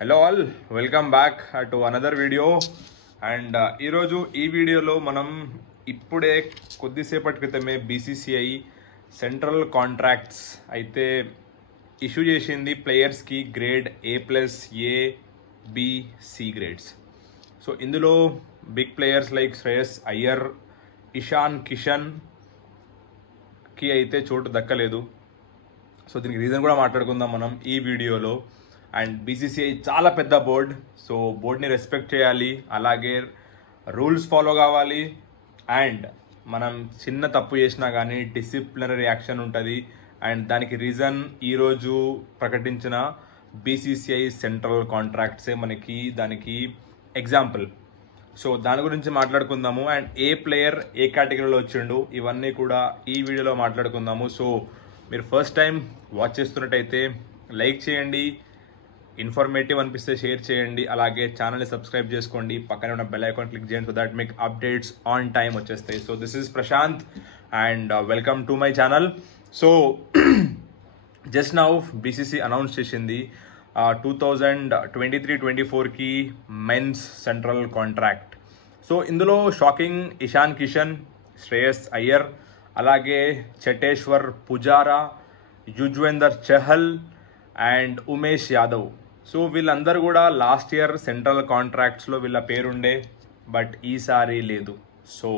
Hello all, welcome back to another video. And ఈరోజు ఈ వీడియోలో మనం ఇప్పుడే కొద్దిసేపటి క్రితమే బీసీసీఐ సెంట్రల్ కాంట్రాక్ట్స్ అయితే ఇష్యూ చేసింది ప్లేయర్స్కి grade A+, A, B, C grades. So ఇందులో big players like Shreyas Iyer, Ishan కిషన్కి అయితే చోటు దక్కలేదు. సో దీనికి రీజన్ కూడా మాట్లాడుకుందాం మనం ఈ వీడియోలో. అండ్ బీసీసీఐ చాలా పెద్ద బోర్డ్, సో బోర్డ్ని రెస్పెక్ట్ చేయాలి, అలాగే రూల్స్ ఫాలో కావాలి. అండ్ మనం చిన్న తప్పు చేసినా కానీ డిసిప్లినరీ యాక్షన్ ఉంటుంది. అండ్ దానికి రీజన్ ఈరోజు ప్రకటించిన బీసీసీఐ సెంట్రల్ కాంట్రాక్ట్సే మనకి దానికి ఎగ్జాంపుల్. సో దాని గురించి మాట్లాడుకుందాము. అండ్ ఏ ప్లేయర్ ఏ కేటగిరీలో వచ్చిండు ఇవన్నీ కూడా ఈ వీడియోలో మాట్లాడుకుందాము. సో మీరు ఫస్ట్ టైం వాచ్ చేస్తున్నట్టయితే లైక్ చేయండి, ఇన్ఫర్మేటివ్ అనిపిస్తే షేర్ చేయండి, అలాగే ఛానల్ని సబ్స్క్రైబ్ చేసుకోండి, పక్కనే ఉన్న బెల్ ఐకాన్ క్లిక్ చేయండి సో దట్ మీకు అప్డేట్స్ ఆన్ టైం వచ్చేస్తాయి. So this is Prashant and welcome to my channel. So just now BCC announce చేసింది 2023-24కి మెన్స్ సెంట్రల్ కాంట్రాక్ట్. సో ఇందులో షాకింగ్ ఇషాన్ కిషన్, శ్రేయస్ అయ్యర్, అలాగే చటేశ్వర్ పుజారా, యుజ్వేందర్ చహల్ అండ్ ఉమేష్ యాదవ్. సో వీళ్ళందరూ కూడా లాస్ట్ ఇయర్ సెంట్రల్ కాంట్రాక్ట్స్లో వీళ్ళ పేరుండే, బట్ ఈసారి లేదు. సో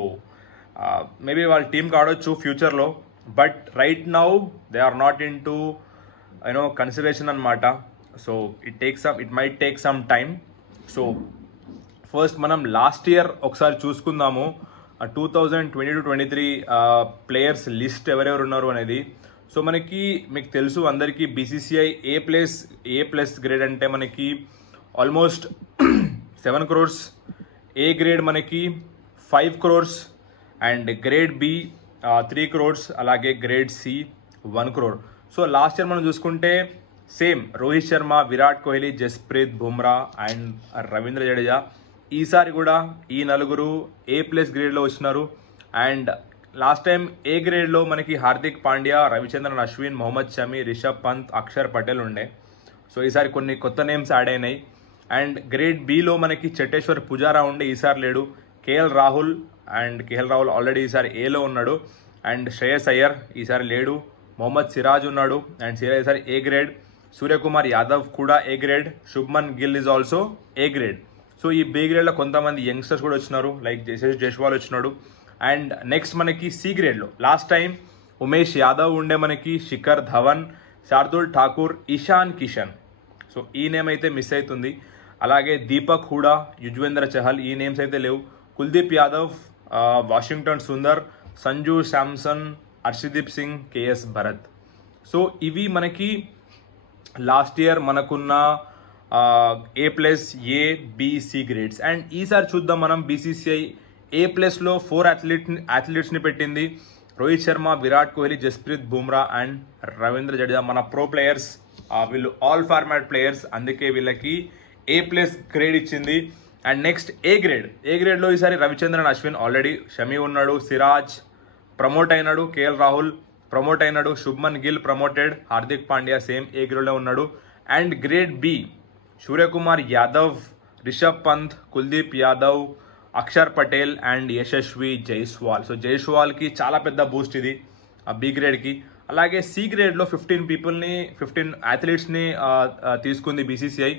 మేబీ వాళ్ళ టీంకి ఆడొచ్చు ఫ్యూచర్లో, but right now they are not in to consideration అనమాట. So it might take some time. So first మనం లాస్ట్ ఇయర్ ఒకసారి చూసుకుందాము. 2022-23 ప్లేయర్స్ లిస్ట్ ఎవరెవరు ఉన్నారు అనేది. సో మీకు తెలుసు అందరికీ బీసీసీఐ A+ గ్రేడ్ అంటే మనకి ఆల్మోస్ట్ 7 crores, ఏ గ్రేడ్ మనకి 5 crores, and grade B 3 crores, అలాగే grade C 1 crore. So last year మనం చూసుకుంటే సేమ్ రోహిత్ శర్మ, విరాట్ కోహ్లీ, జస్ప్రీత్ బుమ్రా అండ్ రవీంద్ర జడేజా. ఈసారి కూడా ఈ నలుగురు A+ గ్రేడ్లో వచ్చినారు. అండ్ లాస్ట్ టైం ఏ గ్రేడ్లో మనకి హార్దిక్ పాండ్యా, రవిచంద్రన్ అశ్విన్, మొహమ్మద్ షమి, రిషబ్ పంత్, అక్షర్ పటేల్ ఉండే. సో ఈసారి కొన్ని కొత్త నేమ్స్ యాడ్ అయినాయి. అండ్ గ్రేడ్ Bలో మనకి చటేశ్వర్ పుజారా ఉండే, ఈసారి లేడు. కేఎల్ రాహుల్ ఆల్రెడీ ఈసారి Aలో ఉన్నాడు. అండ్ శ్రేయస్ అయ్యర్ ఈసారి లేడు. మొహమ్మద్ సిరాజ్ ఉన్నాడు అండ్ సిరాజ్ ఈసారి A గ్రేడ్. సూర్యకుమార్ యాదవ్ కూడా A grade. Shubman Gill is also A grade. So ఈ B గ్రేడ్లో కొంతమంది యంగ్స్టర్స్ కూడా వచ్చినారు, లైక్ జైస్వాల్ వచ్చినాడు. అండ్ నెక్స్ట్ మనకి C గ్రేడ్లో లాస్ట్ టైం ఉమేష్ యాదవ్ ఉండే, మనకి శిఖర్ ధవన్, శార్దుల్ ఠాకూర్, ఇషాన్ కిషన్. సో ఈ నేమ్ అయితే మిస్ అవుతుంది. అలాగే దీపక్ హూడా, యుజ్వేంద్ర చహల్, ఈ నేమ్స్ అయితే లేవు. Kuldeep Yadav, Washington Sundar, Sanju Samson, Harshdeep Singh, KS Bharat. So ఇవి మనకి లాస్ట్ ఇయర్ మనకున్న A+, A, B, C grades. And ఈసారి చూద్దాం మనం బీసీసీఐ A+లో 4 అథ్లీట్స్ని పెట్టింది. రోహిత్ శర్మ, విరాట్ కోహ్లీ, జస్ప్రీత్ బుమ్రా అండ్ రవీంద్ర జడేజా. మన ప్రో ప్లేయర్స్, వీళ్ళు ఆల్ ఫార్మాట్ ప్లేయర్స్, అందుకే వీళ్ళకి A+ గ్రేడ్ ఇచ్చింది. అండ్ నెక్స్ట్ ఏ గ్రేడ్లో ఈసారి రవిచంద్రన్ అశ్విన్ ఆల్రెడీ, షమి ఉన్నాడు, సిరాజ్ ప్రమోట్ అయినాడు, కేఎల్ రాహుల్ ప్రమోట్ అయినాడు, Shubman Gill promoted, Hardik Pandya same A గ్రేడ్లో ఉన్నాడు. And grade B Suryakumar Yadav, Rishabh Pant, Kuldeep Yadav, Axar Patel and Yashasvi Jaiswal. So జైస్వాల్కి చాలా పెద్ద బూస్ట్ ఇది B గ్రేడ్కి. అలాగే C గ్రేడ్లో 15 అథ్లీట్స్ని తీసుకుంది బీసీసీఐ.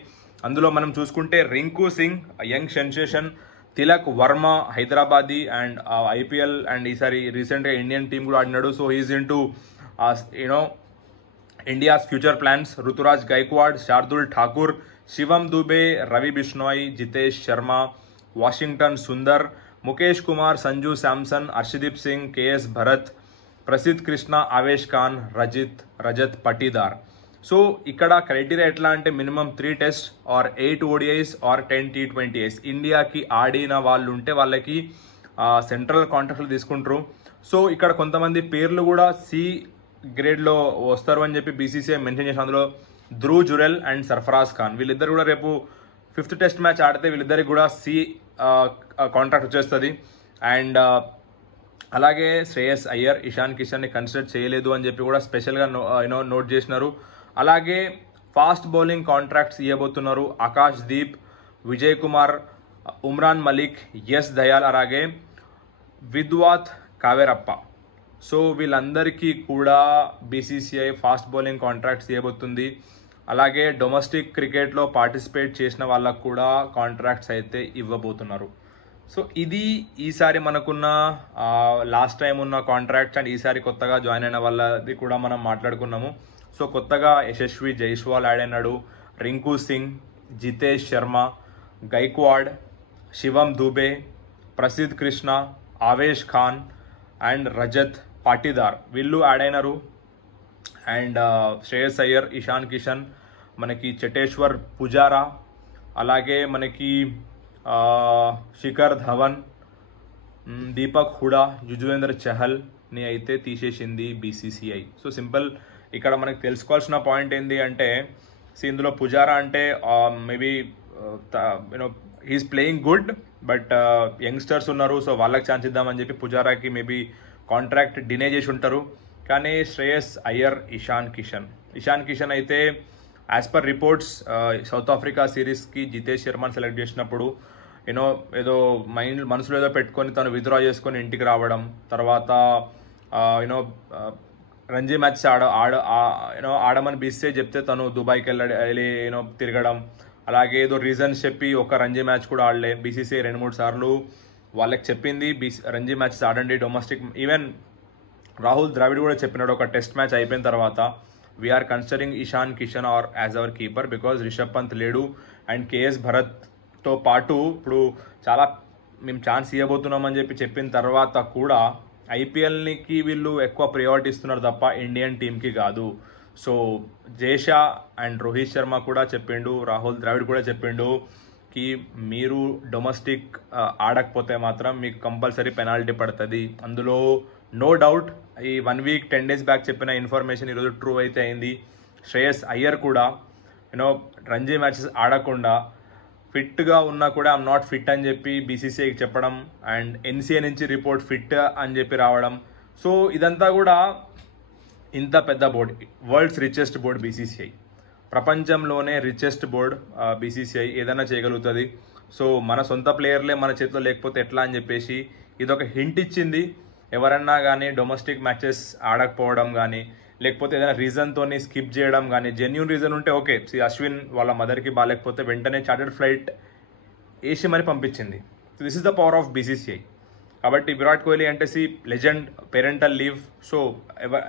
అందులో మనం చూసుకుంటే Rinku Singh, young sensation, Tilak Varma, Hyderabadi and IPL and ఈసారి రీసెంట్గా ఇండియన్ టీం కూడా ఆడినాడు. So he is in to India's future plans. Ruturaj Gaikwad, Shardul Thakur, Shivam Dube, Ravi Bishnoi, Jitesh Sharma, Washington Sundar, Mukesh Kumar, Sanju Samson, Harshdeep Singh, KS Bharat, Prasidh Krishna, Avesh Khan, Rajat Patidar. So ఇక్కడ క్రైటీరియా ఎట్లా అంటే minimum 3 test or 8 ODIs or 10 T20Is ఇండియాకి ఆడిన వాళ్ళు ఉంటే వాళ్ళకి సెంట్రల్ కాంట్రాక్ట్లు తీసుకుంటారు. సో ఇక్కడ కొంతమంది పేర్లు కూడా C గ్రేడ్లో వస్తారు అని చెప్పి బీసీసీఐ మెన్షన్ చేసిన. అందులో ధ్రువ్ జురెల్ అండ్ సర్ఫరాజ్ ఖాన్, వీళ్ళిద్దరు కూడా రేపు 5th టెస్ట్ మ్యాచ్ ఆడితే వీళ్ళిద్దరికి కూడా C కాంట్రాక్ట్ వచ్చేస్తుంది. అండ్ అలాగే శ్రేయస్ అయ్యర్, ఇషాన్ కిషన్ని కన్సిడర్ చేయలేదు అని చెప్పి కూడా స్పెషల్గా నోట్ చేసినారు. అలాగే ఫాస్ట్ బౌలింగ్ కాంట్రాక్ట్స్ ఇవ్వబోతున్నారు. ఆకాష్ దీప్, విజయ్ కుమార్, ఉమ్రాన్ మలిక్, ఎస్ దయాల్, అలాగే విద్వాత్ కావేరప్ప. సో వీళ్ళందరికీ కూడా బీసీసీఐ ఫాస్ట్ బౌలింగ్ కాంట్రాక్ట్స్ ఇవ్వబోతుంది. అలాగే డొమెస్టిక్ క్రికెట్లో పార్టిసిపేట్ చేసిన వాళ్ళకు కూడా కాంట్రాక్ట్స్ అయితే ఇవ్వబోతున్నారు. సో ఇది ఈసారి మనకున్న లాస్ట్ టైం ఉన్న కాంట్రాక్ట్స్ అండ్ ఈసారి కొత్తగా జాయిన్ అయిన వాళ్ళది కూడా మనం మాట్లాడుకున్నాము. సో కొత్తగా యశస్వి జైస్వాల్ యాడ్ అయినాడు, రింకు సింగ్, జితేష్ శర్మ, గైక్వాడ్, శివం దుబే, ప్రసిద్ధ్ కృష్ణ, ఆవేష్ ఖాన్ అండ్ రజత్ పాటీదార్ వీళ్ళు యాడ్ అయినారు. అండ్ శ్రేయస్ అయ్యర్, ఇషాన్ కిషన్, మనకి చటేశ్వర్ పుజారా, అలాగే మనకి శిఖర్ ధవన్, దీపక్ హుడా, యుజ్వేంద్ర చహల్ని అయితే తీసేసింది బీసీసీఐ. సో సింపుల్ ఇక్కడ మనకి తెలుసుకోవాల్సిన పాయింట్ ఏంటి అంటే, ఇందులో పుజారా అంటే maybe you know he's playing good, but youngsters ఉన్నారు, సో వాళ్ళకి ఛాన్స్ ఇద్దామని చెప్పి పుజారాకి మేబీ కాంట్రాక్ట్ డినే చేసి ఉంటారు. కానీ శ్రేయస్ అయ్యర్, ఇషాన్ కిషన్ అయితే as per reports South Africa సిరీస్కి జితేష్ శర్మని సెలెక్ట్ చేసినప్పుడు యూనో ఏదో మనసులో ఏదో పెట్టుకొని తను విత్డ్రా చేసుకొని ఇంటికి రావడం, తర్వాత యూనో రంజీ మ్యాచ్ ఆడమని బీసీసీ చెప్తే తను దుబాయ్కి వెళ్ళి యూనో తిరగడం, అలాగే ఏదో రీజన్స్ చెప్పి ఒక రంజీ మ్యాచ్ కూడా ఆడలే. బీసీసీ 2-3 సార్లు వాళ్ళకి చెప్పింది రంజీ మ్యాచెస్ ఆడండి డొమెస్టిక్. ఈవెన్ రాహుల్ ద్రావిడ్ కూడా చెప్పినాడు ఒక టెస్ట్ మ్యాచ్ అయిపోయిన తర్వాత, we are considering Ishan Kishan are as our keeper because Rishabh Pant లేడు అండ్ కేఎస్ భరత్తో పాటు ఇప్పుడు చాలా మేము ఛాన్స్ ఇవ్వబోతున్నామని చెప్పిన తర్వాత కూడా ఐపీఎల్కి వీళ్ళు ఎక్కువ ప్రియారిటీ ఇస్తున్నారు తప్ప ఇండియన్ టీంకి కాదు. సో జేషా అండ్ రోహిత్ శర్మ కూడా చెప్పిండు, రాహుల్ ద్రావిడ్ కూడా చెప్పిండు కి మీరు డొమెస్టిక్ ఆడకపోతే మాత్రం మీకు కంపల్సరీ పెనాల్టీ పడుతుంది. అందులో నో డౌట్. ఈ 1 వీక్ 10 డేస్ బ్యాక్ చెప్పిన ఇన్ఫర్మేషన్ ఈరోజు ట్రూ అయితే అయింది. శ్రేయస్ అయ్యర్ కూడా యూనో రంజీ మ్యాచెస్ ఆడకుండా ఫిట్గా ఉన్నా కూడా ఐఎమ్ నాట్ ఫిట్ అని చెప్పి బీసీసీఐకి చెప్పడం, అండ్ ఎన్సీఏ నుంచి రిపోర్ట్ ఫిట్ అని చెప్పి రావడం. సో ఇదంతా కూడా ఇంత పెద్ద board, world's richest board BCCI, ప్రపంచంలోనే రిచెస్ట్ బోర్డ్ బీసీసీఐ ఏదైనా చేయగలుగుతుంది. సో మన సొంత ప్లేయర్లే మన చేతిలో లేకపోతే ఎట్లా అని చెప్పేసి ఇదొక హింట్ ఇచ్చింది. ఎవరన్నా కానీ డొమెస్టిక్ మ్యాచెస్ ఆడకపోవడం కానీ లేకపోతే ఏదైనా రీజన్తో స్కిప్ చేయడం కానీ, జెన్యూన్ రీజన్ ఉంటే ఓకే. అశ్విన్ వాళ్ళ మదర్కి బాగాలేకపోతే వెంటనే చార్టర్డ్ ఫ్లైట్ వేసి మరి పంపించింది. So this is the power of BCCI. కాబట్టి విరాట్ కోహ్లీ అంటే legend, parental leave, so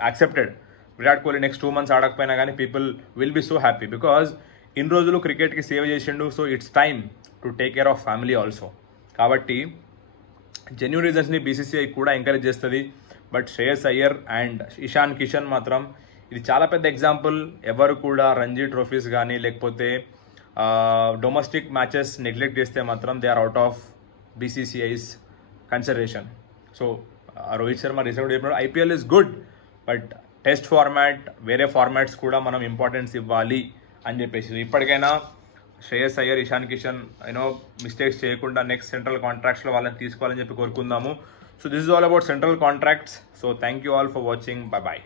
accepted. Virat Kohli next 2 months ఆడకపోయినా కానీ people will be so happy because ఇన్ని రోజులు క్రికెట్కి సేవ్ చేసిండు. So it's time to take care of family also. కాబట్టి జెన్యూన్ రీజన్స్ని బీసీసీఐ కూడా encourage చేస్తుంది. బట్ శ్రేయస్ అయ్యర్ అండ్ ఇషాన్ కిషన్ మాత్రం ఇది చాలా పెద్ద ఎగ్జాంపుల్. ఎవరు కూడా రంజీ ట్రోఫీస్ కానీ లేకపోతే డొమెస్టిక్ మ్యాచెస్ నెగ్లెక్ట్ చేస్తే మాత్రం they are out of BCCI's consideration. So Rohit Sharma రీసెంట్గా చెప్పినప్పుడు IPL is good, but test format, వేరే ఫార్మాట్స్ కూడా మనం ఇంపార్టెన్స్ ఇవ్వాలి అని చెప్పేసి ఇప్పటికైనా శ్రేయస్ అయ్యర్, ఇషాన్ కిషన్ యూనో మిస్టేక్స్ చేయకుండా నెక్స్ట్ సెంట్రల్ కాంట్రాక్ట్స్లో వాళ్ళని తీసుకోవాలని చెప్పి కోరుకుందాము. So this is all about central contracts. So thank you all for watching. Bye bye.